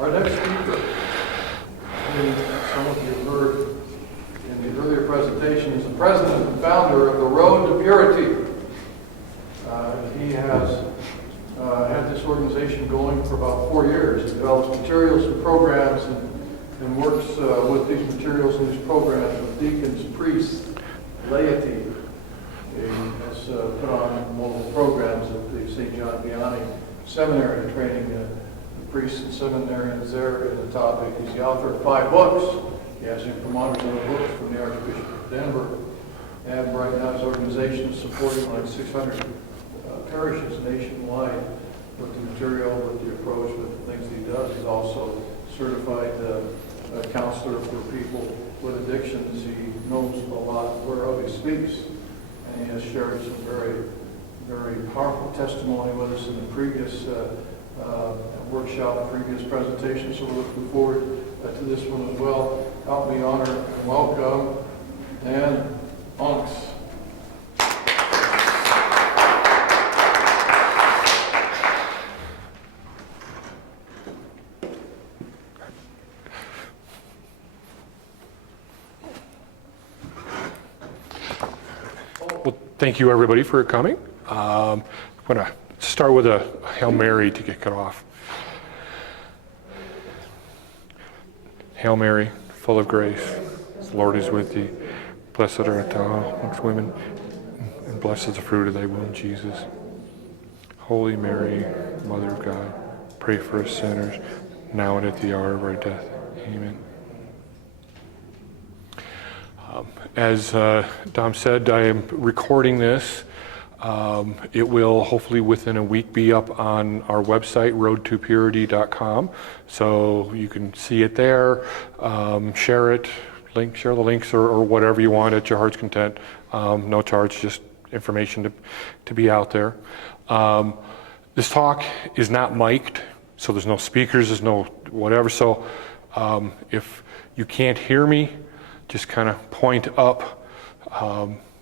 Our next speaker, some of you heard in the earlier presentation, is the president and founder of the Road to Purity. He has had this organization going for about 4 years. He develops materials and programs and works with these materials and these programs with deacons, priests, laity. He has put on multiple programs at the St. John Vianney Seminary, training the priests and seminarians there in the topic. He's the author of 5 books. He has imprimaturs of books from the Archbishop of Denver. And right now his organization is supporting like 600 parishes nationwide with the material, with the approach, with the things that he does. He's also certified counselor for people with addictions. He knows a lot whereof he speaks. And he has shared some very, very powerful testimony with us in the previous workshop, previous presentation. So we're looking forward to this one as well. Help me honor and welcome Dan Onyx. Well, thank you everybody for coming. I'm going to start with a Hail Mary to kick it off. Hail Mary, full of grace, the Lord is with thee. Blessed art thou amongst women, and blessed is the fruit of thy womb, Jesus. Holy Mary, Mother of God, pray for us sinners, now and at the hour of our death. Amen. As Dom said, I am recording this. It will hopefully within a week be up on our website, roadtopurity.com. So you can see it there, share it, share the links or whatever you want at your heart's content. No charge, just information to be out there. This talk is not mic'd, so there's no speakers, there's no whatever. So if you can't hear me, just kind of point up.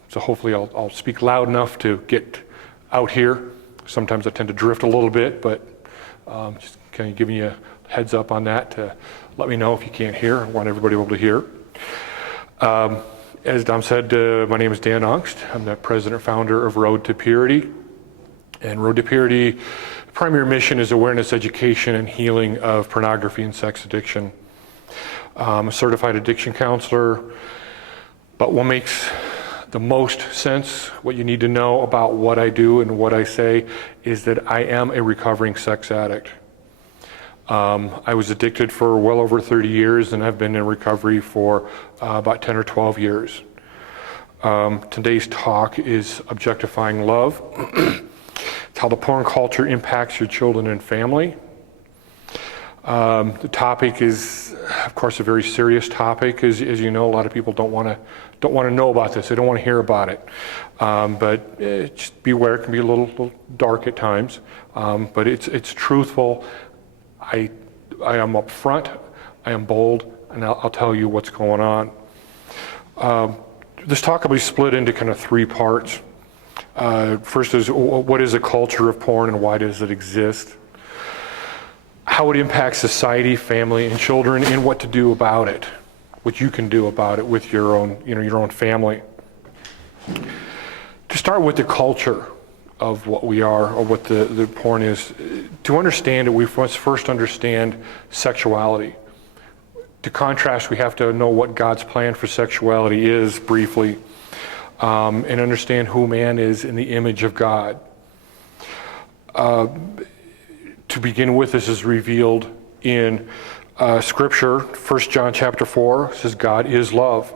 So hopefully I'll speak loud enough to get out here. Sometimes I tend to drift a little bit, but just kind of giving you a heads up on that to let me know if you can't hear. I want everybody able to hear. As Dom said, my name is Dan Ongst. I'm the president and founder of Road to Purity. And Road to Purity, the primary mission is awareness, education, and healing of pornography and sex addiction. I'm a certified addiction counselor, but what makes the most sense, what you need to know about what I do and what I say, is that I am a recovering sex addict. I was addicted for well over 30 years, and I've been in recovery for about 10 or 12 years. Today's talk is Objectifying Love. It's how the porn culture impacts your children and family. The topic is, of course, a very serious topic. As you know, a lot of people don't want to know about this. They don't want to hear about it. But just beware, it can be a little dark at times. But it's truthful. I am upfront. I am bold, and I'll tell you what's going on. This talk will be split into kind of 3 parts. First is, what is a culture of porn and why does it exist? How it impacts society, family, and children, and what to do about it, what you can do about it with your own family. To start with the culture of what we are, or what the porn is, to understand it, we must first understand sexuality. To contrast, we have to know what God's plan for sexuality is, briefly, and understand who man is in the image of God. To begin with, this is revealed in Scripture. 1 John chapter 4 says God is love.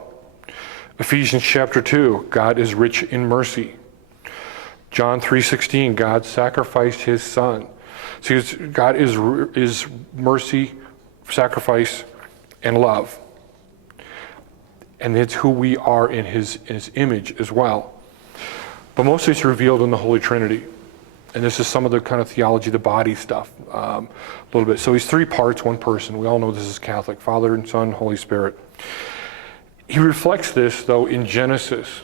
Ephesians chapter 2, God is rich in mercy. John 3:16, God sacrificed his son. See, God is mercy, sacrifice, and love. And it's who we are in his image as well. But mostly it's revealed in the Holy Trinity. And this is some of the kind of theology of the body stuff, a little bit. So he's 3 parts, 1 person. We all know this is Catholic, Father and Son, Holy Spirit. He reflects this, though, in Genesis,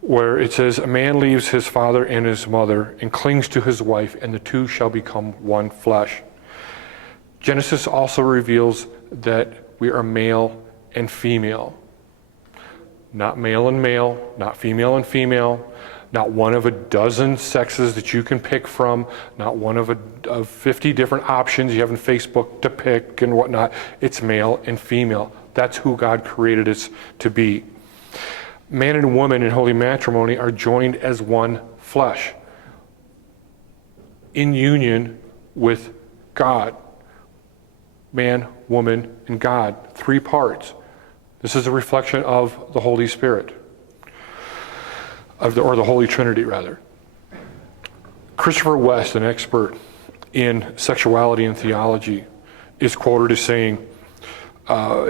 where it says, a man leaves his father and his mother and clings to his wife, and the two shall become one flesh. Genesis also reveals that we are male and female. Not male and male, not female and female, not one of a dozen sexes that you can pick from, not one of 50 different options you have on Facebook to pick and whatnot. It's male and female. That's who God created us to be. Man and woman in holy matrimony are joined as one flesh, in union with God. Man, woman, and God, 3 parts. This is a reflection of the Holy Spirit, or the Holy Trinity, rather. Christopher West, an expert in sexuality and theology, is quoted as saying,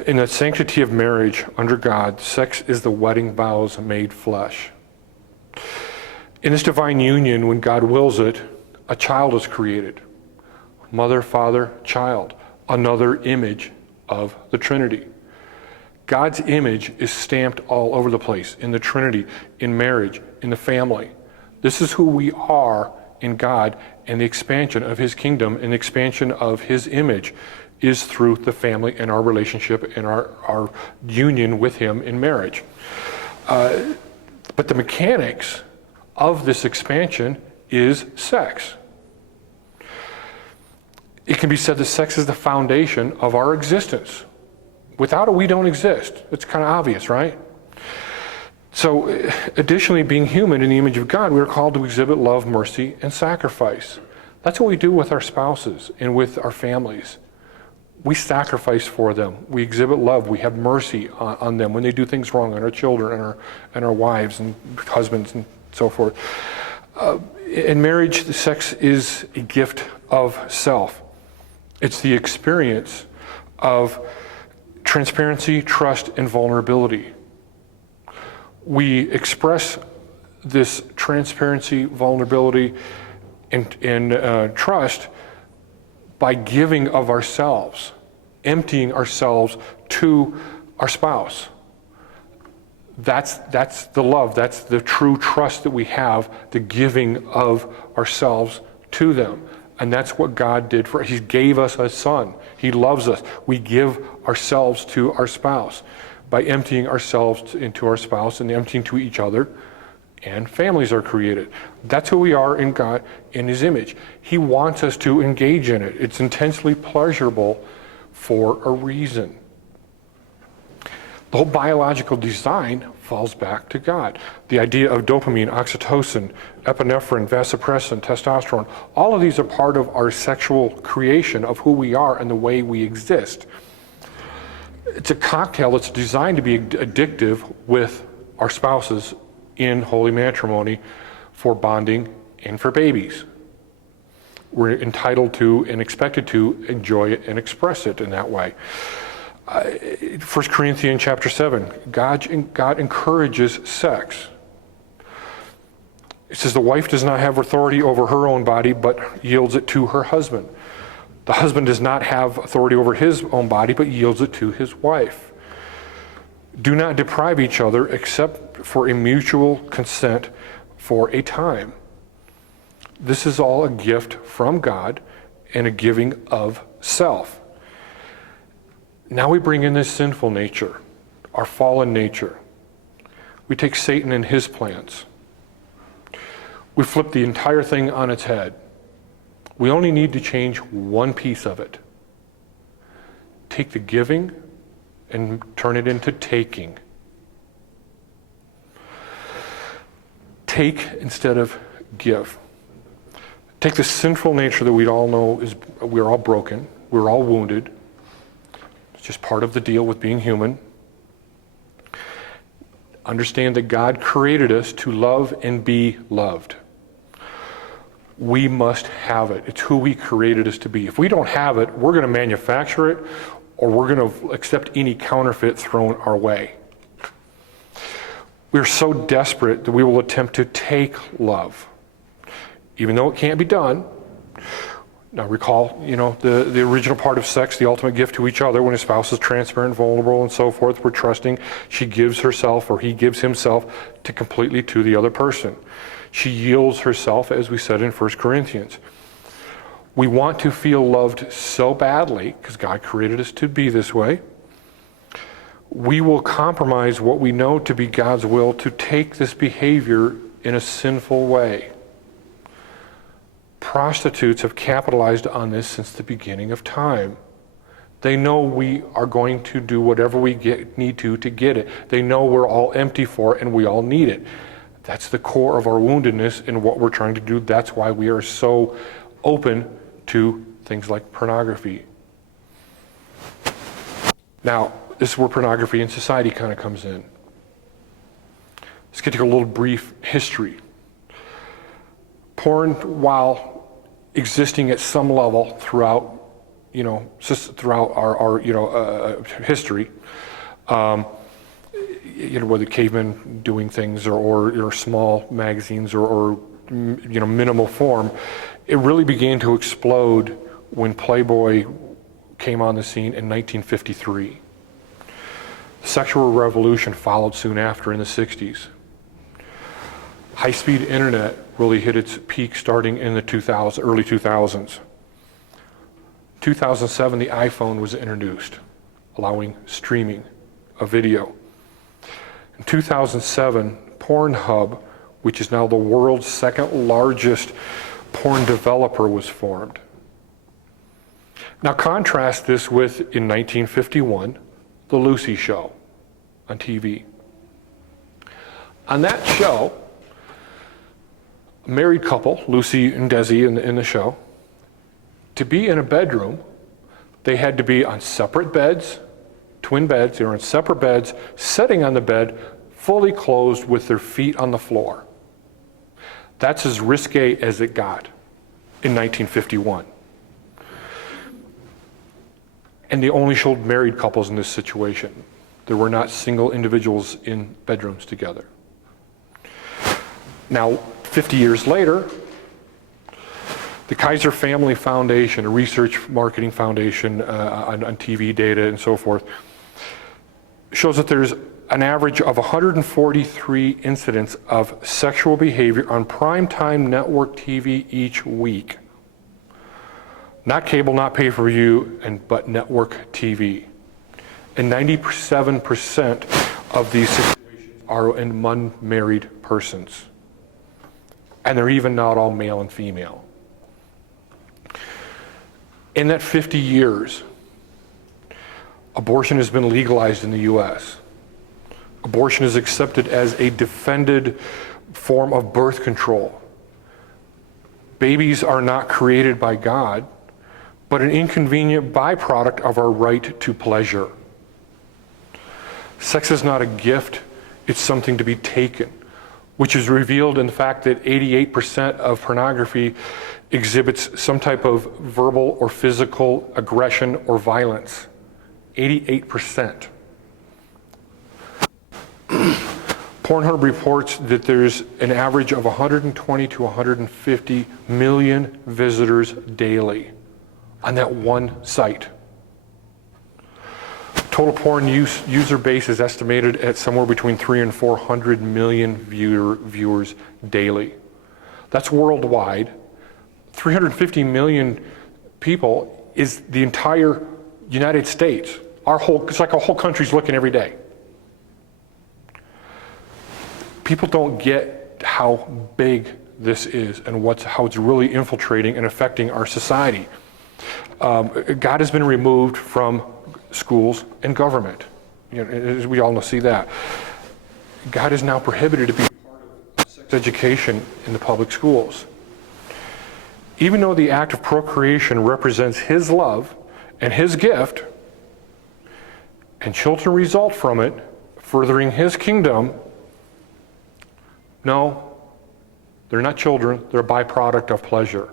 in the sanctity of marriage under God, sex is the wedding vows made flesh. In this divine union, when God wills it, a child is created. Mother, father, child. Another image of the Trinity. God's image is stamped all over the place, in the Trinity, in marriage, in the family. This is who we are in God, and the expansion of His kingdom and the expansion of His image is through the family and our relationship and our union with Him in marriage. But the mechanics of this expansion is sex. It can be said that sex is the foundation of our existence. Without it, we don't exist. It's kind of obvious, right? So, additionally, being human in the image of God, we are called to exhibit love, mercy, and sacrifice. That's what we do with our spouses and with our families. We sacrifice for them. We exhibit love. We have mercy on them when they do things wrong, on our children and our wives and husbands and so forth. In marriage, the sex is a gift of self. It's the experience of transparency, trust, and vulnerability. We express this transparency, vulnerability, and trust by giving of ourselves, emptying ourselves to our spouse. That's the love, that's the true trust that we have, the giving of ourselves to them. And that's what God did for us. He gave us a son. He loves us. We give ourselves to our spouse by emptying ourselves into our spouse and emptying to each other, and families are created. That's who we are in God, in His image. He wants us to engage in it. It's intensely pleasurable for a reason. The whole biological design falls back to God. The idea of dopamine, oxytocin, epinephrine, vasopressin, testosterone, all of these are part of our sexual creation of who we are and the way we exist. It's a cocktail that's designed to be addictive with our spouses in holy matrimony for bonding and for babies. We're entitled to and expected to enjoy it and express it in that way. 1 Corinthians chapter 7, God encourages sex. It says the wife does not have authority over her own body, but yields it to her husband. The husband does not have authority over his own body, but yields it to his wife. Do not deprive each other except for a mutual consent for a time. This is all a gift from God and a giving of self. Now we bring in this sinful nature, our fallen nature. We take Satan and his plans. We flip the entire thing on its head. We only need to change one piece of it. Take the giving and turn it into taking. Take instead of give. Take the sinful nature that we all know is we're all broken, we're all wounded. Just part of the deal with being human. Understand that God created us to love and be loved. We must have it. It's who He created us to be. If we don't have it, we're going to manufacture it, or we're going to accept any counterfeit thrown our way. We're so desperate that we will attempt to take love, even though it can't be done. Now recall, the original part of sex, the ultimate gift to each other, when a spouse is transparent, vulnerable, and so forth, we're trusting. She gives herself, or he gives himself, completely to the other person. She yields herself, as we said in 1 Corinthians. We want to feel loved so badly, because God created us to be this way. We will compromise what we know to be God's will to take this behavior in a sinful way. Prostitutes have capitalized on this since the beginning of time. They know we are going to do whatever we need to get it. They know we're all empty for it and we all need it. That's the core of our woundedness and what we're trying to do. That's why we are so open to things like pornography. Now, this is where pornography in society kind of comes in. Let's get to a little brief history. Porn, while existing at some level throughout our history, whether cavemen doing things or small magazines or minimal form, it really began to explode when Playboy came on the scene in 1953. The sexual revolution followed soon after in the 60s. High-speed internet really hit its peak starting in the early 2000s. 2007, the iPhone was introduced, allowing streaming of video. In 2007, Pornhub, which is now the world's second largest porn developer, was formed. Now contrast this with, in 1951, The Lucy Show on TV. On that show, a married couple, Lucy and Desi in the show, to be in a bedroom, they had to be on separate beds, twin beds. They were on separate beds, sitting on the bed, fully clothed with their feet on the floor. That's as risque as it got in 1951. And they only showed married couples in this situation. There were not single individuals in bedrooms together. Now, 50 years later, the Kaiser Family Foundation, a research marketing foundation on TV data and so forth, shows that there's an average of 143 incidents of sexual behavior on primetime network TV each week. Not cable, not pay-per-view, but network TV. And 97% of these situations are in unmarried persons. And they're even not all male and female. In that 50 years, abortion has been legalized in the U.S. Abortion is accepted as a defended form of birth control. Babies are not created by God, but an inconvenient byproduct of our right to pleasure. Sex is not a gift, it's something to be taken, which is revealed in the fact that 88% of pornography exhibits some type of verbal or physical aggression or violence. 88%. Pornhub reports that there's an average of 120 to 150 million visitors daily on that one site. Total porn user base is estimated at somewhere between 300 and 400 million viewers daily. That's worldwide. 350 million people is the entire United States. It's like a whole country's looking every day. People don't get how big this is and how it's really infiltrating and affecting our society. God has been removed from schools and government. As we all see that. God is now prohibited to be part of sex education in the public schools. Even though the act of procreation represents His love and His gift, and children result from it, furthering His kingdom, no, they're not children, they're a byproduct of pleasure.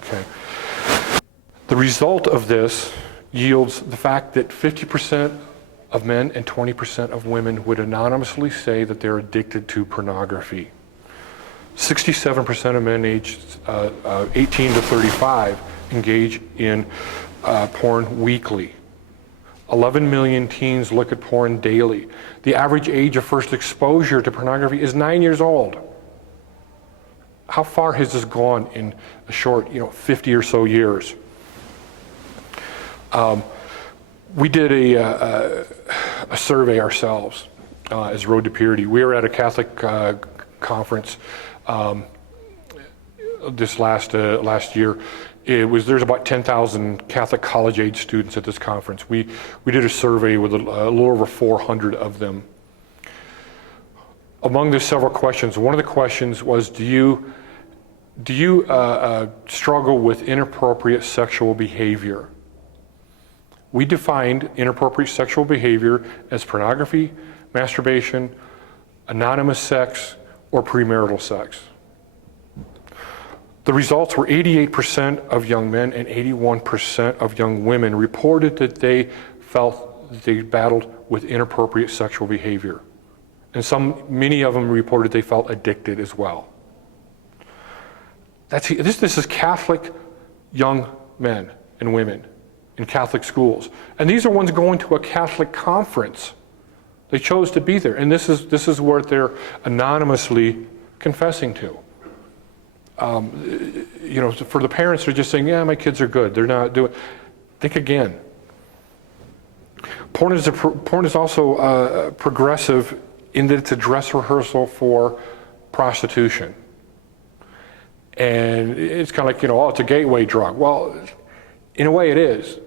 Okay. The result of this yields the fact that 50% of men and 20% of women would anonymously say that they're addicted to pornography. 67% of men aged 18 to 35 engage in porn weekly. 11 million teens look at porn daily. The average age of first exposure to pornography is 9 years old. How far has this gone in a short, 50 or so years? We did a survey ourselves as Road to Purity. We were at a Catholic conference this last year. There's about 10,000 Catholic college-age students at this conference. We did a survey with a little over 400 of them. Among the several questions, one of the questions was, do you struggle with inappropriate sexual behavior? We defined inappropriate sexual behavior as pornography, masturbation, anonymous sex, or premarital sex. The results were 88% of young men and 81% of young women reported that they felt that they battled with inappropriate sexual behavior. And many of them reported they felt addicted as well. This is Catholic young men and women in Catholic schools. And these are ones going to a Catholic conference. They chose to be there. And this is what they're anonymously confessing to. For the parents, they're just saying, yeah, my kids are good. They're not doing. Think again. Porn is also progressive in that it's a dress rehearsal for prostitution. And it's kind of like, it's a gateway drug. Well, in a way it is.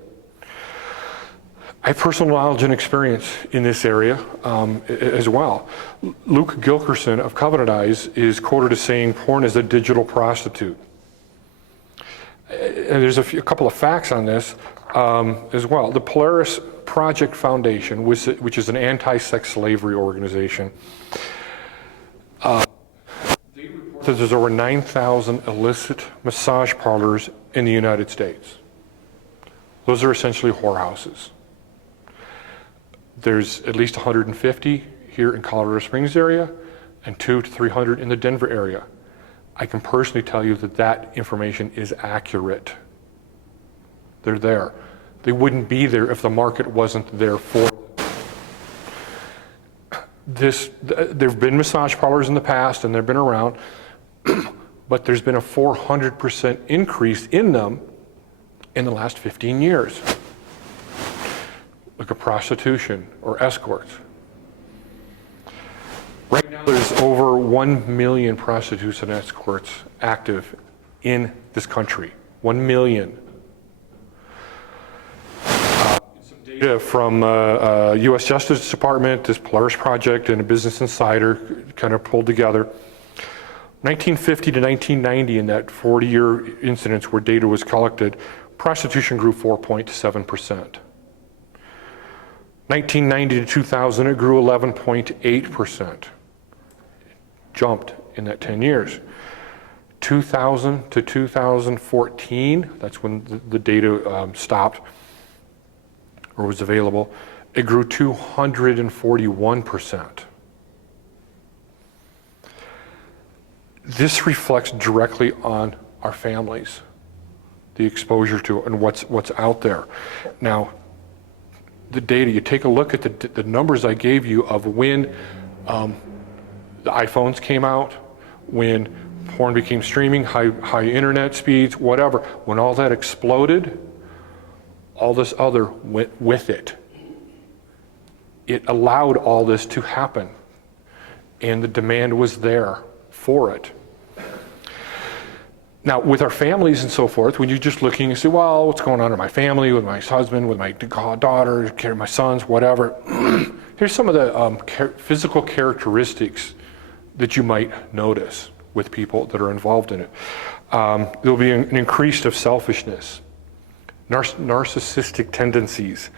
I have personal knowledge and experience in this area as well. Luke Gilkerson of Covenant Eyes is quoted as saying, porn is a digital prostitute. And there's a couple of facts on this as well. The Polaris Project Foundation, which is an anti-sex slavery organization, they report that there's over 9,000 illicit massage parlors in the United States. Those are essentially whorehouses. There's at least 150 here in Colorado Springs area and 200 to 300 in the Denver area. I can personally tell you that information is accurate. They're there. They wouldn't be there if the market wasn't there for this. There have been massage parlors in the past and they've been around, but there's been a 400% increase in them in the last 15 years. Look at prostitution or escorts. Right now there's over 1 million prostitutes and escorts active in this country. 1 million. Some data from U.S. Justice Department, this Polaris Project, and a Business Insider kind of pulled together. 1950 to 1990, in that 40-year incidence where data was collected, prostitution grew 4.7%. 1990 to 2000, it grew 11.8%. Jumped in that 10 years. 2000 to 2014, that's when the data stopped or was available, it grew 241%. This reflects directly on our families, the exposure to it and what's out there. Now, the data, you take a look at the numbers I gave you of when the iPhones came out, when porn became streaming, high internet speeds, whatever. When all that exploded, all this other went with it. It allowed all this to happen, and the demand was there for it. Now, with our families and so forth, when you're just looking and say, well, what's going on in my family, with my husband, with my daughter, my sons, whatever, here's some of the physical characteristics that you might notice with people that are involved in it. There'll be an increase of selfishness, narcissistic tendencies,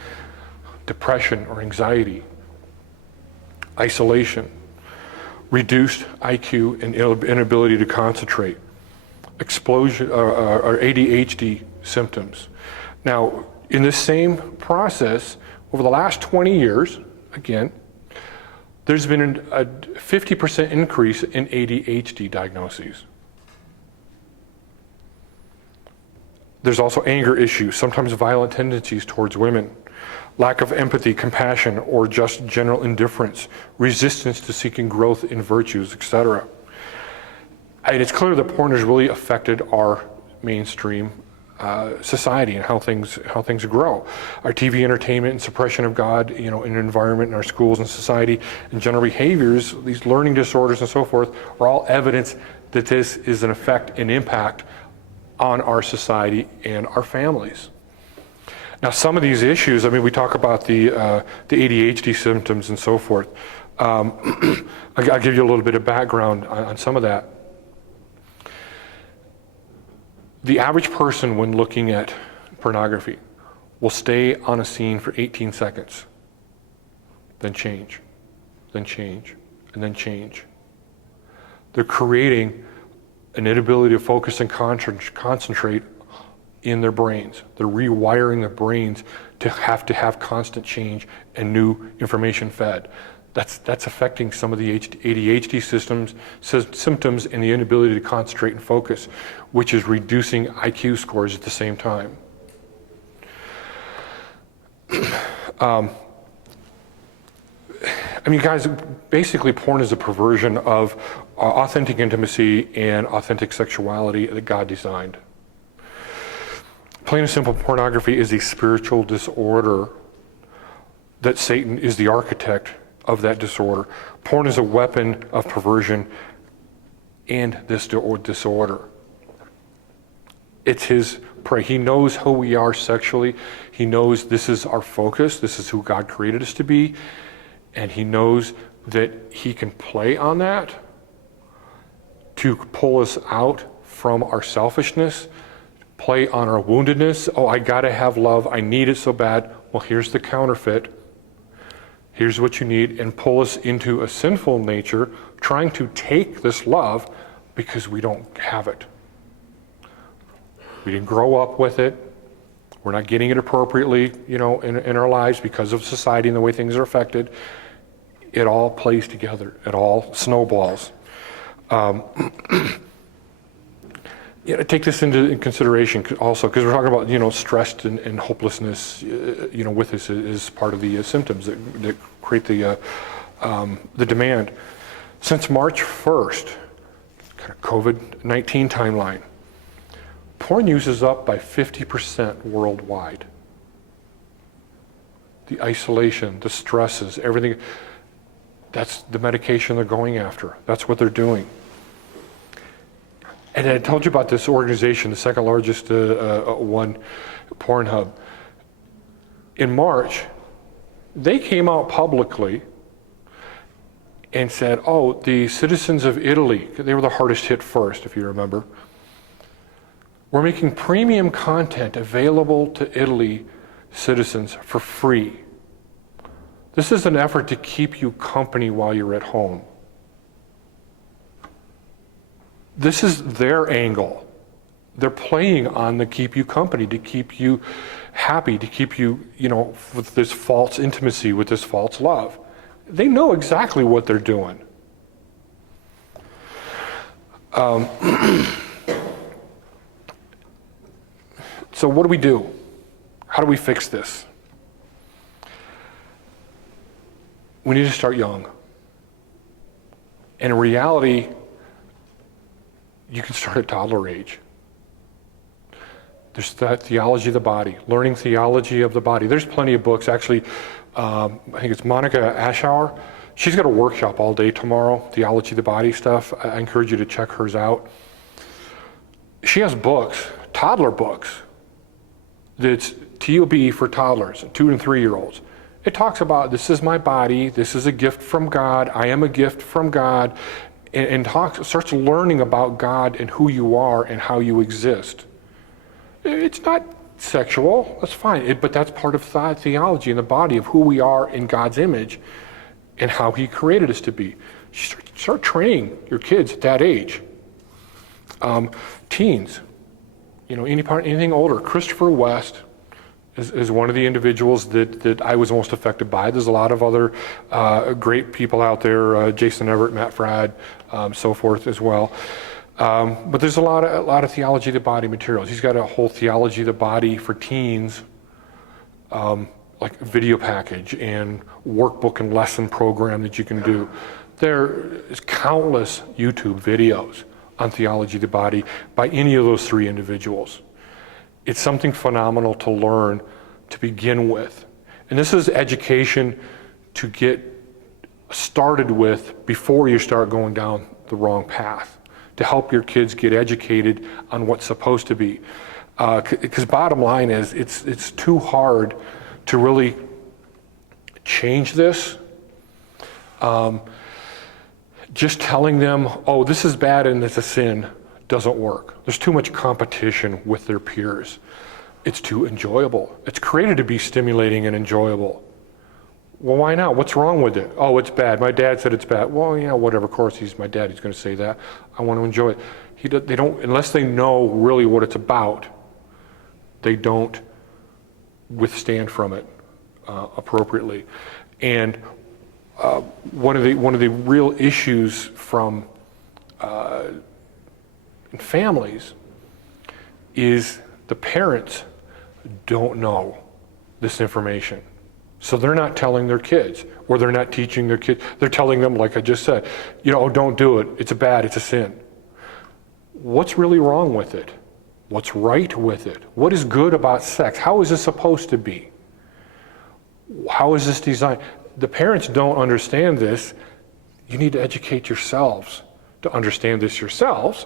depression or anxiety, isolation, reduced IQ and inability to concentrate, explosion or ADHD symptoms. Now, in this same process, over the last 20 years, again, there's been a 50% increase in ADHD diagnoses. There's also anger issues, sometimes violent tendencies towards women, lack of empathy, compassion, or just general indifference, resistance to seeking growth in virtues, etc. And it's clear that porn has really affected our mainstream society and how things grow. Our TV entertainment and suppression of God, in an environment in our schools and society, and general behaviors, these learning disorders and so forth, are all evidence that this is an effect and impact on our society and our families. Now, some of these issues, we talk about the ADHD symptoms and so forth. I'll give you a little bit of background on some of that. The average person, when looking at pornography, will stay on a scene for 18 seconds, then change, then change, and then change. They're creating an inability to focus and concentrate in their brains. They're rewiring their brains to have constant change and new information fed. That's affecting some of the ADHD symptoms and the inability to concentrate and focus, which is reducing IQ scores at the same time. Guys, basically porn is a perversion of authentic intimacy and authentic sexuality that God designed. Plain and simple, pornography is a spiritual disorder that Satan is the architect of that disorder. Porn is a weapon of perversion and this disorder. It's his prey. He knows who we are sexually. He knows this is our focus. This is who God created us to be. And he knows that he can play on that to pull us out from our selfishness, play on our woundedness. Oh, I gotta have love. I need it so bad. Well, here's the counterfeit. Here's what you need, and pull us into a sinful nature, trying to take this love because we don't have it. We didn't grow up with it. We're not getting it appropriately, in our lives because of society and the way things are affected. It all plays together. It all snowballs. Take this into consideration also, because we're talking about stress and hopelessness. With this is part of the symptoms that create the demand. Since March 1st, kind of COVID-19 timeline, porn use is up by 50% worldwide. The isolation, the stresses, everything. That's the medication they're going after. That's what they're doing. And I told you about this organization, the second largest one, Pornhub. In March, they came out publicly and said, the citizens of Italy, they were the hardest hit first, if you remember, we're making premium content available to Italy citizens for free. This is an effort to keep you company while you're at home. This is their angle. They're playing on the keep you company, to keep you happy, to keep you, with this false intimacy, with this false love. They know exactly what they're doing. So what do we do? How do we fix this? We need to start young. And in reality, you can start at toddler age. There's that theology of the body, learning theology of the body. There's plenty of books. Actually, I think it's Monica Aschauer. She's got a workshop all day tomorrow, theology of the body stuff. I encourage you to check hers out. She has books, toddler books, that's TOB for toddlers, 2 and 3-year-olds. It talks about, this is my body, this is a gift from God, I am a gift from God, and starts learning about God and who you are and how you exist. It's not sexual, that's fine, but that's part of theology in the body of who we are in God's image and how he created us to be. Start training your kids at that age. Teens, anything older. Christopher West is one of the individuals that I was most affected by. There's a lot of other great people out there, Jason Everett, Matt Fradd, so forth as well. But there's a lot of theology of the body materials. He's got a whole theology of the body for teens, like video package and workbook and lesson program that you can do. There is countless YouTube videos on theology of the body by any of those three individuals. It's something phenomenal to learn to begin with. And this is education to get started with before you start going down the wrong path, to help your kids get educated on what's supposed to be. Because bottom line is, it's too hard to really change this. Just telling them, oh, this is bad and it's a sin, doesn't work. There's too much competition with their peers. It's too enjoyable. It's created to be stimulating and enjoyable. Well, why not? What's wrong with it? Oh, it's bad. My dad said it's bad. Well, yeah, whatever. Of course, he's my dad. He's going to say that. I want to enjoy it. They don't, unless they know really what it's about, they don't withstand from it appropriately. And one of the real issues from in families is the parents don't know this information. So they're not telling their kids, or they're not teaching their kids. They're telling them, like I just said, oh, don't do it. It's bad. It's a sin. What's really wrong with it? What's right with it? What is good about sex? How is this supposed to be? How is this designed? The parents don't understand this. You need to educate yourselves to understand this yourselves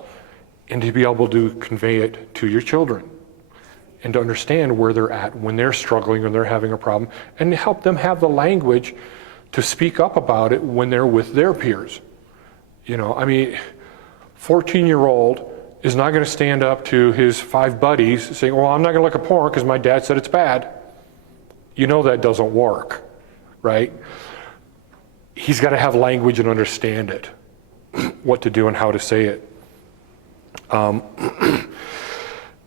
and to be able to convey it to your children and to understand where they're at when they're struggling or they're having a problem, and to help them have the language to speak up about it when they're with their peers. 14-year-old is not going to stand up to his 5 buddies saying, well, I'm not going to look at porn because my dad said it's bad. That doesn't work, right? He's got to have language and understand it, what to do and how to say it.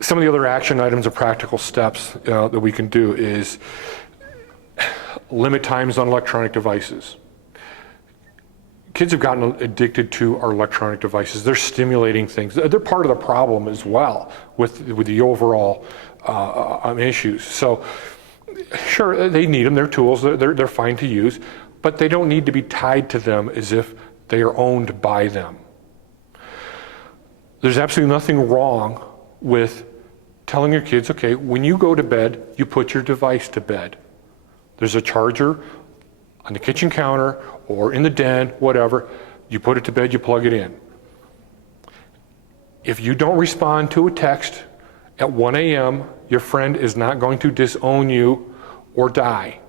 Some of the other action items or practical steps that we can do is limit times on electronic devices. Kids have gotten addicted to our electronic devices. They're stimulating things. They're part of the problem as well with the overall issues. So sure, they need them. They're tools. They're fine to use, but they don't need to be tied to them as if they are owned by them. There's absolutely nothing wrong with telling your kids, okay, when you go to bed, you put your device to bed. There's a charger on the kitchen counter or in the den, whatever. You put it to bed, you plug it in. If you don't respond to a text at 1 a.m., your friend is not going to disown you or die.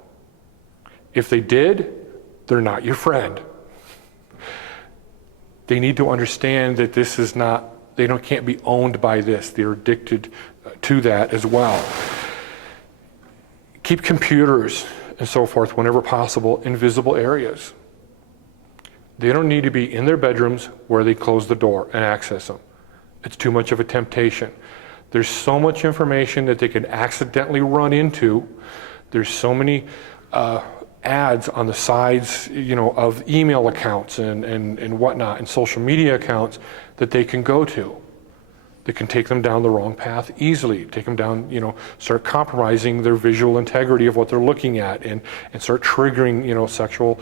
If they did, they're not your friend. They need to understand that this is not, can't be owned by this. They're addicted to that as well. Keep computers and so forth, whenever possible, in visible areas. They don't need to be in their bedrooms where they close the door and access them. It's too much of a temptation. There's so much information that they can accidentally run into. There's so many ads on the sides, of email accounts and whatnot, and social media accounts that they can go to. That can take them down the wrong path easily, take them down, start compromising their visual integrity of what they're looking at, and start triggering, sexual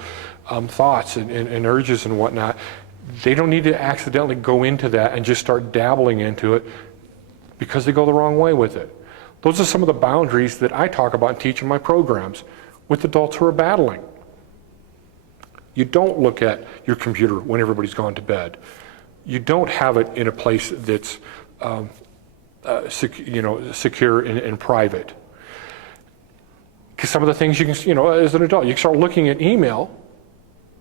thoughts and urges and whatnot. They don't need to accidentally go into that and just start dabbling into it because they go the wrong way with it. Those are some of the boundaries that I talk about and teach in my programs with adults who are battling. You don't look at your computer when everybody's gone to bed. You don't have it in a place that's secure and private. Because some of the things you can, as an adult, you can start looking at email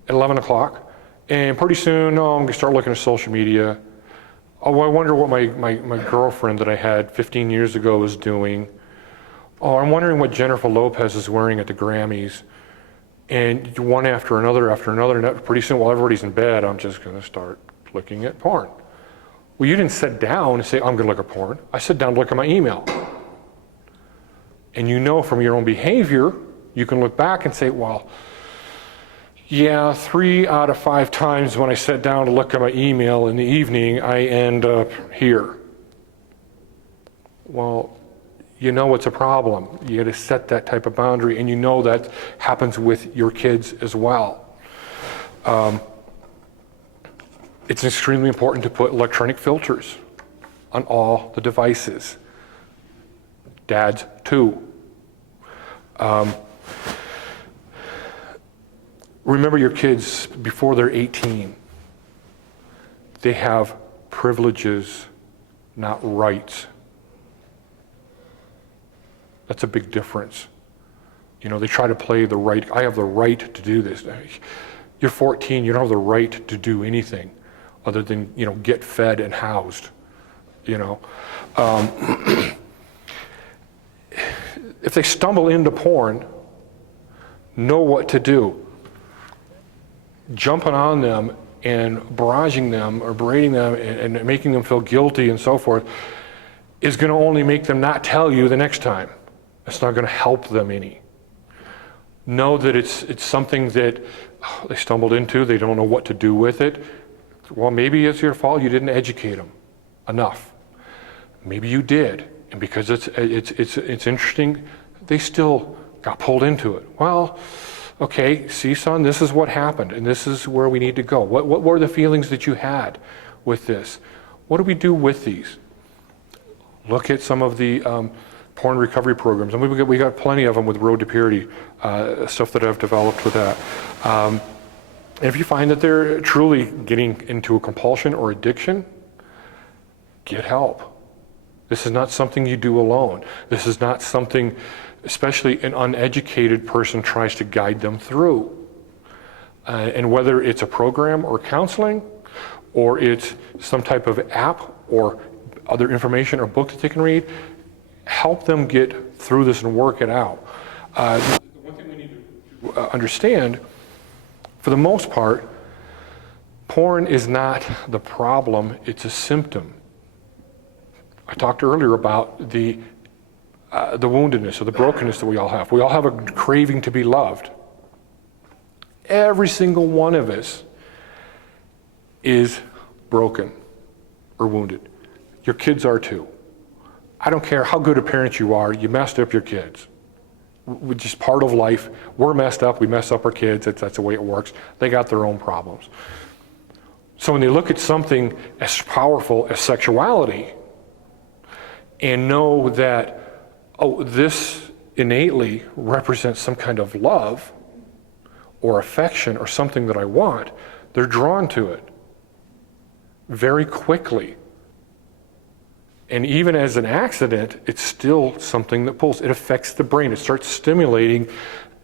at 11 o'clock, and pretty soon, I'm going to start looking at social media. Oh, I wonder what my girlfriend that I had 15 years ago is doing. Oh, I'm wondering what Jennifer Lopez is wearing at the Grammys. And one after another, and pretty soon, while everybody's in bed, I'm just going to start looking at porn. Well, you didn't sit down and say, I'm going to look at porn. I sat down to look at my email. And from your own behavior, you can look back and say, well, yeah, 3 out of 5 times when I sit down to look at my email in the evening, I end up here. Well, it's a problem. You got to set that type of boundary, and that happens with your kids as well. It's extremely important to put electronic filters on all the devices. Dads, too. Remember your kids before they're 18. They have privileges, not rights. That's a big difference. You know, they try to play the right, I have the right to do this. You're 14, you don't have the right to do anything other than, you know, get fed and housed, you know. If they stumble into porn, know what to do. Jumping on them and barraging them or berating them and making them feel guilty and so forth is going to only make them not tell you the next time. It's not going to help them any. Know that it's something that they stumbled into, they don't know what to do with it. Well, maybe it's your fault you didn't educate them enough. Maybe you did, and because it's interesting, they still got pulled into it. Well, okay, see, son, this is what happened, and this is where we need to go. What were the feelings that you had with this? What do we do with these? Look at some of the porn recovery programs, and we got plenty of them with Road to Purity, stuff that I've developed with that. And if you find that they're truly getting into a compulsion or addiction, get help. This is not something you do alone. This is not something, especially an uneducated person tries to guide them through. And whether it's a program or counseling, or it's some type of app or other information or book that they can read, help them get through this and work it out. The one thing we need to understand, for the most part, porn is not the problem, it's a symptom. I talked earlier about the woundedness or the brokenness that we all have. We all have a craving to be loved. Every single one of us is broken or wounded. Your kids are too. I don't care how good a parent you are, you messed up your kids. Which is part of life. We're messed up, we mess up our kids, that's the way it works. They got their own problems. So when they look at something as powerful as sexuality and know that, oh, this innately represents some kind of love or affection or something that I want, they're drawn to it very quickly. And even as an accident, it's still something that pulls. It affects the brain. It starts stimulating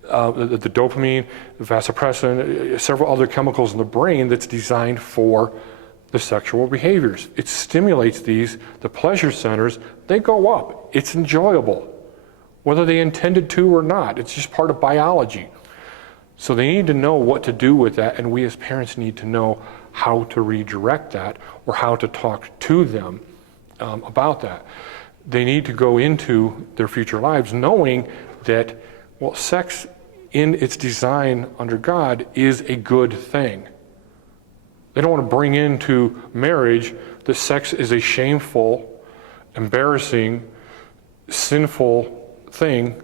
the dopamine, the vasopressin, several other chemicals in the brain that's designed for the sexual behaviors. It stimulates these, the pleasure centers, they go up. It's enjoyable, whether they intended to or not. It's just part of biology. So they need to know what to do with that, and we as parents need to know how to redirect that or how to talk to them about that. They need to go into their future lives knowing that, well, sex in its design under God is a good thing. They don't want to bring into marriage that sex is a shameful, embarrassing, sinful thing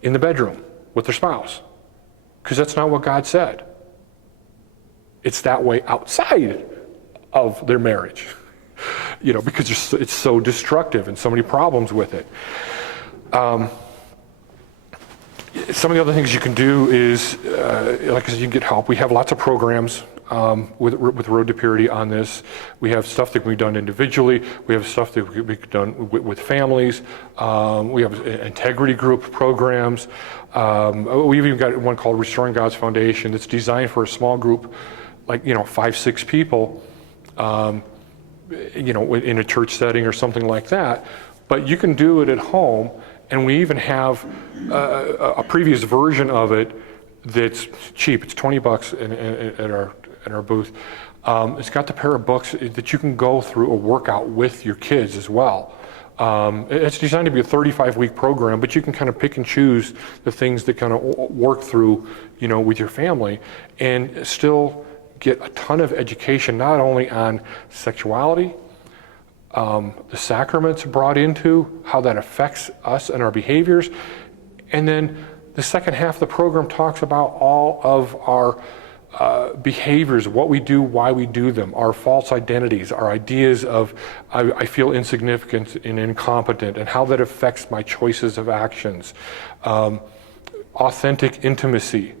in the bedroom with their spouse, because that's not what God said. It's that way outside of their marriage. You know, because it's so destructive and so many problems with it. Some of the other things you can do is, like I said, you can get help. We have lots of programs with Road to Purity on this. We have stuff that can be done individually. We have stuff that can be done with families. We have integrity group programs. We've even got one called Restoring God's Foundation that's designed for a small group, like, 5-6 people. In a church setting or something like that, but you can do it at home, and we even have a previous version of it that's cheap. It's $20 at our booth. It's got the pair of books that you can go through a workout with your kids as well. It's designed to be a 35-week program, but you can kind of pick and choose the things that kind of work through, with your family, and still get a ton of education, not only on sexuality, the sacraments brought into, how that affects us and our behaviors, and then the second half of the program talks about all of our behaviors, what we do, why we do them, our false identities, our ideas of I feel insignificant and incompetent, and how that affects my choices of actions. Authentic intimacy.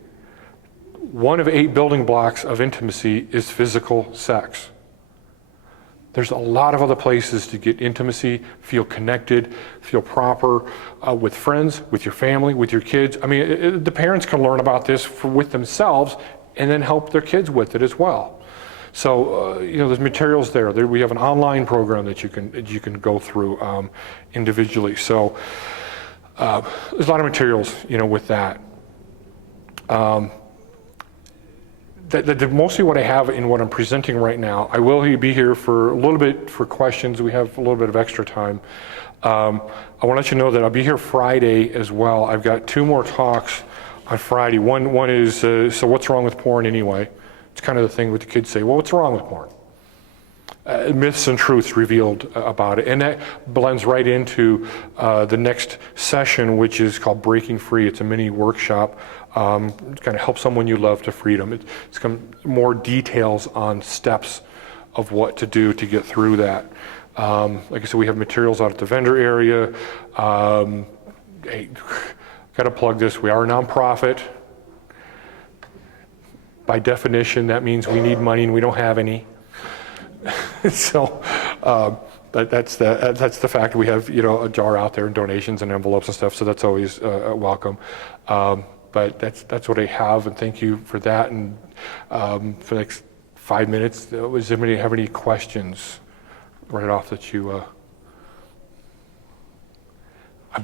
One of 8 building blocks of intimacy is physical sex. There's a lot of other places to get intimacy, feel connected, feel proper with friends, with your family, with your kids. I mean, the parents can learn about this with themselves and then help their kids with it as well. So, there's materials there. We have an online program that you can go through individually. So, there's a lot of materials, with that. Mostly what I have in what I'm presenting right now. I will be here for a little bit for questions. We have a little bit of extra time. I want to let you know that I'll be here Friday as well. I've got 2 more talks on Friday. One is, so what's wrong with porn anyway? It's kind of the thing where the kids say, well, what's wrong with porn? Myths and truths revealed about it. And that blends right into the next session, which is called Breaking Free. It's a mini workshop. Kind of help someone you love to freedom. It's more details on steps of what to do to get through that. Like I said, we have materials out at the vendor area. Hey, got to plug this. We are a nonprofit. By definition, that means we need money and we don't have any. So that's the fact. We have a jar out there and donations and envelopes and stuff. So that's always welcome. But that's what I have, and thank you for that. And for the next 5 minutes, does anybody have any questions right off that you?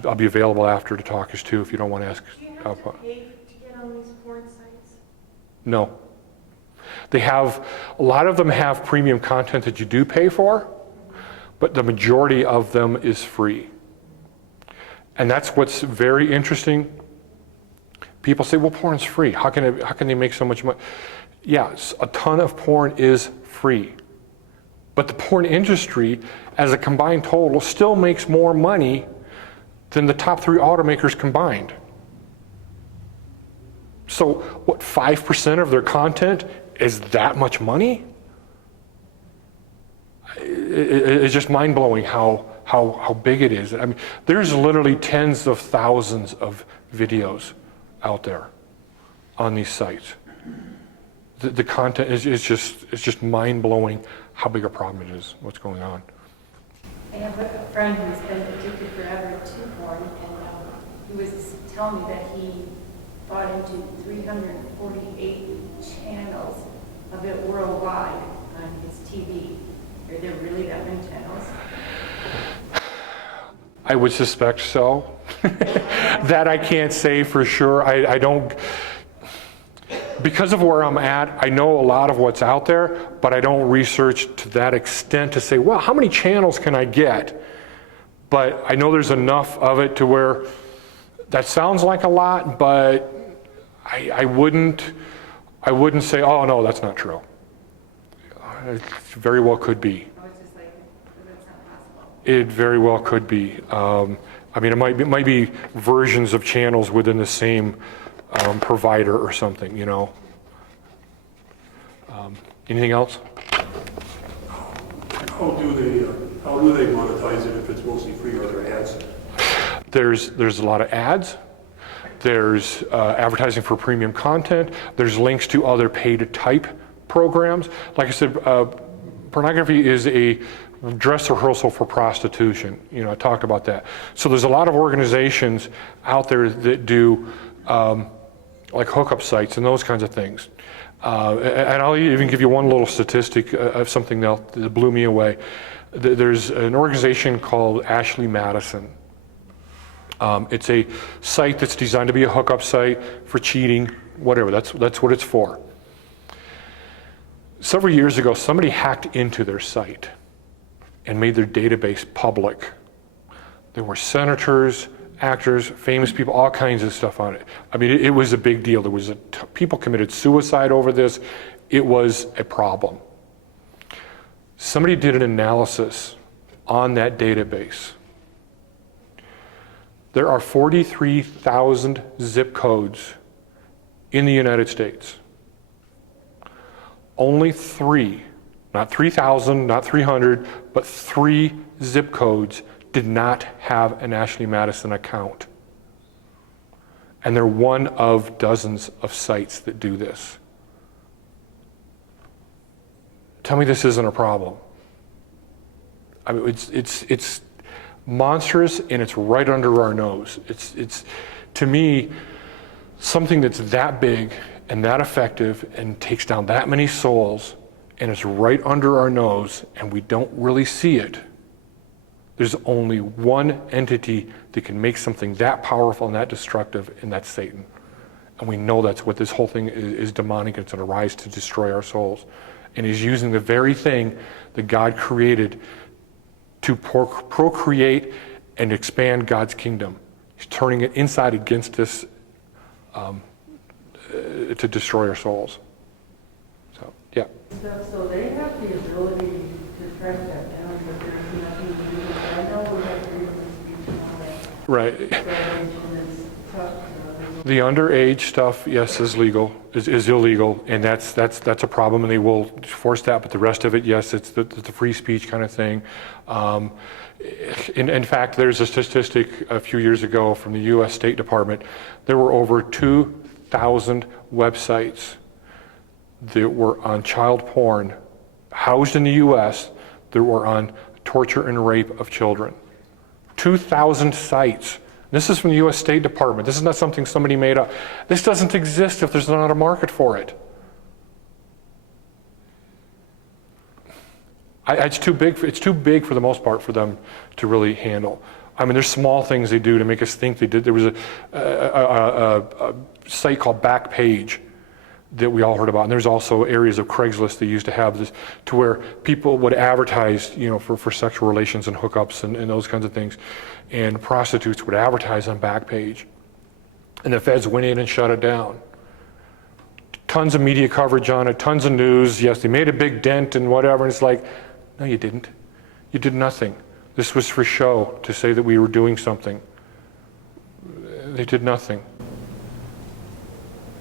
I'll be available after to talk as too if you don't want to ask. Do you have to pay to get on these porn sites? No. They have, a lot of them have premium content that you do pay for, but the majority of them is free. And that's what's very interesting. People say, well, porn's free. How can they make so much money? Yes, a ton of porn is free. But the porn industry, as a combined total, still makes more money than the top 3 automakers combined. So what, 5% of their content is that much money? It's just mind-blowing how big it is. I mean, there's literally tens of thousands of videos out there on these sites. The content is just mind-blowing how big a problem it is, what's going on. I have a friend who's been addicted forever to porn, and he was telling me that he bought into 348 channels of it worldwide on his TV. Are there really that many channels? I would suspect so. That I can't say for sure. I don't, because of where I'm at, I know a lot of what's out there, but I don't research to that extent to say, well, how many channels can I get? But I know there's enough of it to where that sounds like a lot, but I wouldn't say, oh no, that's not true. It very well could be. I was just like, that's not possible. It very well could be. I mean, it might be versions of channels within the same provider or something, Anything else? How do they monetize it if it's mostly free, or are there ads? There's a lot of ads. There's advertising for premium content. There's links to other pay-to-type programs. Like I said, pornography is a dress rehearsal for prostitution. I talked about that. So there's a lot of organizations out there that do like hookup sites and those kinds of things. And I'll even give you one little statistic of something that blew me away. There's an organization called Ashley Madison. It's a site that's designed to be a hookup site for cheating, whatever. That's what it's for. Several years ago, somebody hacked into their site and made their database public. There were senators, actors, famous people, all kinds of stuff on it. I mean, it was a big deal. There was people committed suicide over this. It was a problem. Somebody did an analysis on that database. There are 43,000 zip codes in the United States. only 3, not 3,000, not 300, but 3 zip codes did not have an Ashley Madison account. And they're one of dozens of sites that do this. Tell me this isn't a problem. I mean, it's monstrous, and it's right under our nose. It's to me, something that's that big and that effective and takes down that many souls, and it's right under our nose, and we don't really see it. There's only one entity that can make something that powerful and that destructive, and that's Satan. And we know that's what this whole thing is demonic. It's going to rise to destroy our souls. And he's using the very thing that God created to procreate and expand God's kingdom. He's turning it inside against us to destroy our souls. So, yeah. So they have the ability to track that down, but there's nothing to do with it. I know we have freedom of speech and all that. Right. And it's tough. The underage stuff, yes, is legal, is illegal, and that's a problem, and they will force that. But the rest of it, yes, it's the free speech kind of thing. In fact, there's a statistic a few years ago from the U.S. State Department. There were over 2,000 websites that were on child porn housed in the U.S. that were on torture and rape of children. 2,000 sites. This is from the U.S. State Department. This is not something somebody made up. This doesn't exist if there's not a market for it. It's too big for the most part for them to really handle. I mean, there's small things they do to make us think they did. There was a site called Backpage that we all heard about, and there's also areas of Craigslist that used to have this, to where people would advertise, for sexual relations and hookups and those kinds of things, and prostitutes would advertise on Backpage, and the feds went in and shut it down. Tons of media coverage on it, tons of news. Yes, they made a big dent and whatever, and it's like, no, you didn't. You did nothing. This was for show, to say that we were doing something. They did nothing.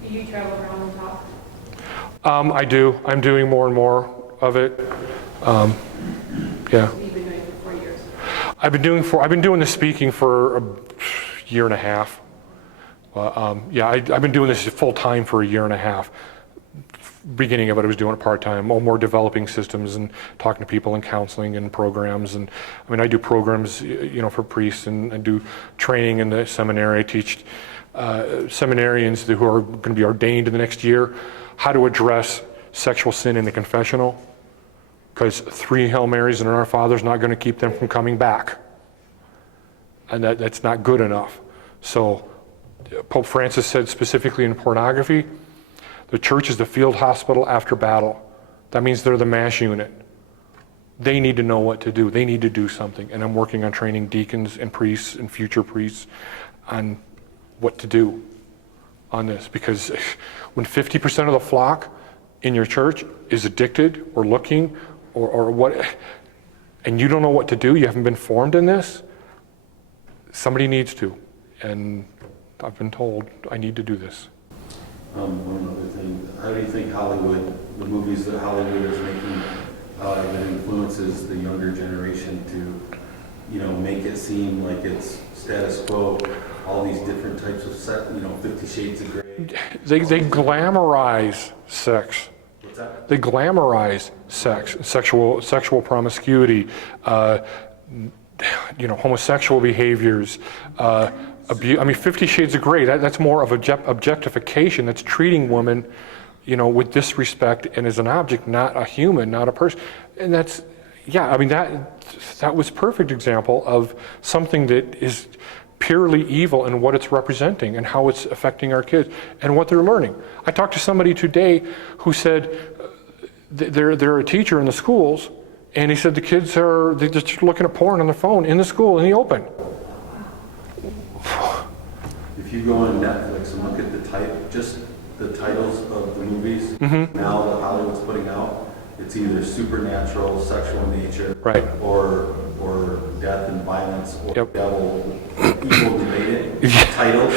Do you travel around and talk? I do. I'm doing more and more of it. Yeah. You've been doing it for 4 years. I've been doing the speaking for a year and a half. Yeah, I've been doing this full time for a year and a half. Beginning of it, I was doing it part time, more developing systems and talking to people and counseling and programs. And I mean, I do programs, for priests, and I do training in the seminary. I teach seminarians who are going to be ordained in the next year how to address sexual sin in the confessional, because 3 Hail Marys and an Our Father is not going to keep them from coming back, and that's not good enough. So Pope Francis said specifically in pornography, the church is the field hospital after battle. That means they're the MASH unit. They need to know what to do. They need to do something, and I'm working on training deacons and priests and future priests on what to do on this, because when 50% of the flock in your church is addicted or looking or what, and you don't know what to do, you haven't been formed in this, somebody needs to, and I've been told I need to do this. One other thing, how do you think Hollywood, the movies that Hollywood is making, that influences the younger generation to, make it seem like it's status quo, all these different types of 50 Shades of Grey? They glamorize sex. What's that? They glamorize sex, sexual promiscuity, homosexual behaviors, abuse. I mean, 50 Shades of Grey, that's more of objectification. That's treating women, with disrespect and as an object, not a human, not a person. And that's, that was a perfect example of something that is purely evil in what it's representing and how it's affecting our kids and what they're learning. I talked to somebody today who said they're a teacher in the schools, and he said the kids they're just looking at porn on their phone in the school in the open. If you go on Netflix and look at the titles of the movies now that Hollywood's putting out, it's either supernatural, sexual in nature, right, or death and violence, or yep, devil, evil related titles.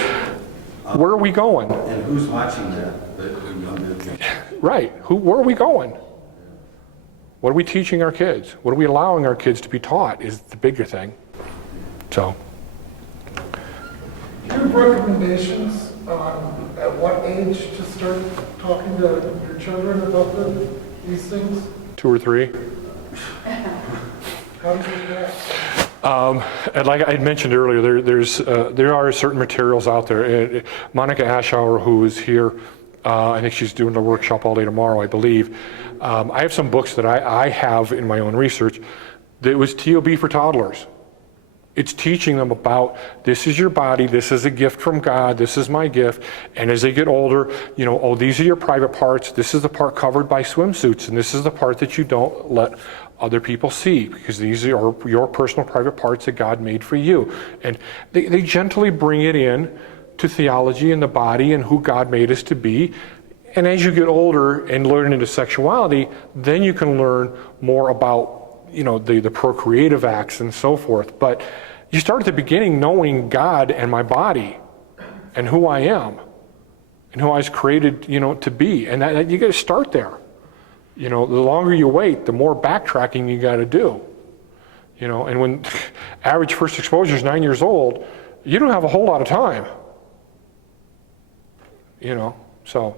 Where are we going? And who's watching that, the younger generation? Right. Where are we going? What are we teaching our kids? What are we allowing our kids to be taught is the bigger thing. So, Do you have recommendations on at what age to start talking to your children about these things? 2 or 3. How do you do that? And like I mentioned earlier, there are certain materials out there. Monica Aschauer, who is here, I think she's doing a workshop all day tomorrow, I believe. I have some books that I have in my own research. That was TOB for toddlers. It's teaching them about, this is your body, this is a gift from God, this is my gift. And as they get older, you know, oh, these are your private parts, this is the part covered by swimsuits, and this is the part that you don't let other people see, because these are your personal private parts that God made for you. And they gently bring it in to theology and the body and who God made us to be. And as you get older and learn into sexuality, then you can learn more about, you know, the procreative acts and so forth. But you start at the beginning knowing God and my body and who I am and who I was created, you know, to be. And that you got to start there. You know, the longer you wait, the more backtracking you got to do. You know, and when average first exposure is 9 years old, you don't have a whole lot of time. You know, so